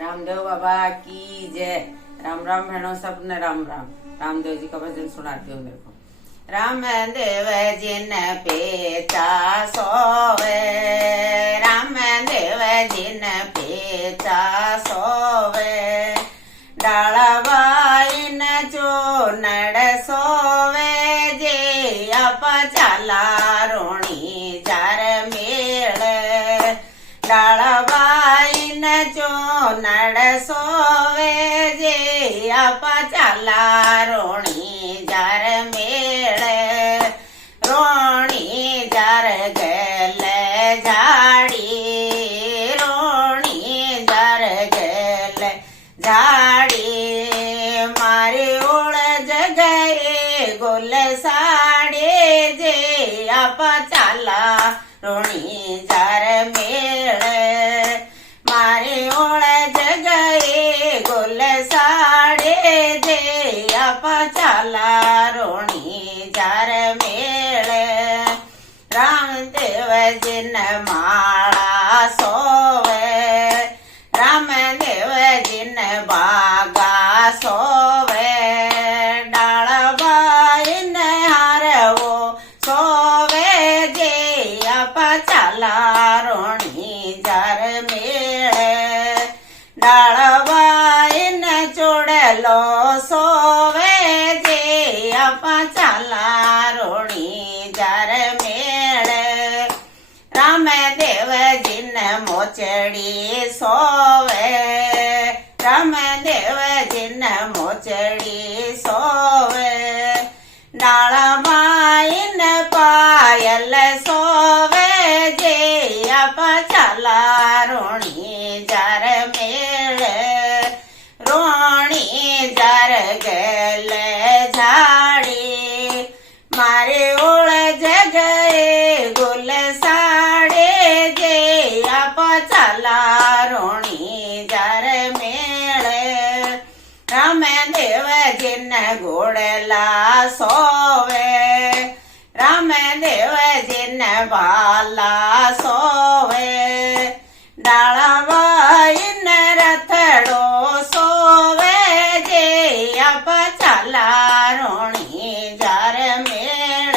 रामदेव बाबा की जय। राम राम बहनों, सबने राम राम। रामदेव जी का भजन सुनाती हूँ मेरे को। रामदेव जिन पेचा सोवे, रामदेव जिन पेचा सोवे, डाळवाईन चूनड सोवे, जे आप चाला रोणी जार मेळ, डाळवाईन चूनड सोवे, जे आप चाला रोणी जार मेळ, रोणी जार गेल झाडी, रोणी जार गेल झाडी, मारी ओळ जगये गोल साडे, जे आप चाला रोणी जार मेळ, मारी ओळ जगये गोल साडे, जे आप चाला रोणी जार मेळ, रामदेव जिन माळा सोवे, रामदेव जिन बागा सोवे, डाळवाईन हारवो सोवे, जे आप चाला रोणी जार मेळ, डाळवाईन चोडलो सोवे, जे आप चाला रोणी जार मेळ, रामदेव जिन मोचडी सोवे, रामदेव जिन मोचडी सोवे, डाळवाईन पायल सोवे, जे आप चाला रोणी जार मेळ, रोणी जार गेल झाडी, मारे ओळ जगये गोल साडे, जे आप चाला रोणी जार मेळ, रामदेव जिन घोडला सोवे, रामदेव जिन बाला सोवे, डाळवाईन रथडो सोवे, जे आप चाला रोणी जार मेळ,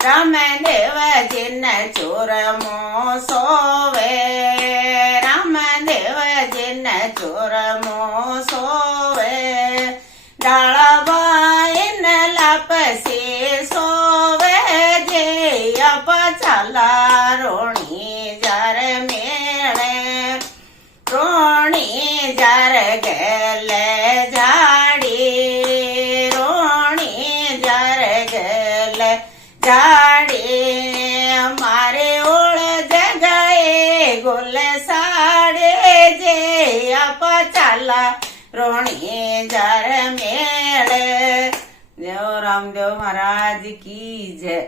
रामदेव जिन चोरमो सोवे, रामदेव जिन चोरमो सोवे, डाळवाईन लापसी सोवे, जे आप चाला रोणी जार मेळ, रोणी जार गेल झाडी, रोणी जार गेल झाडी, मारे ओळ जगये गोल साडे, जे आप चाला रोणी जार मेळ। जय रामदेव महाराज की जय।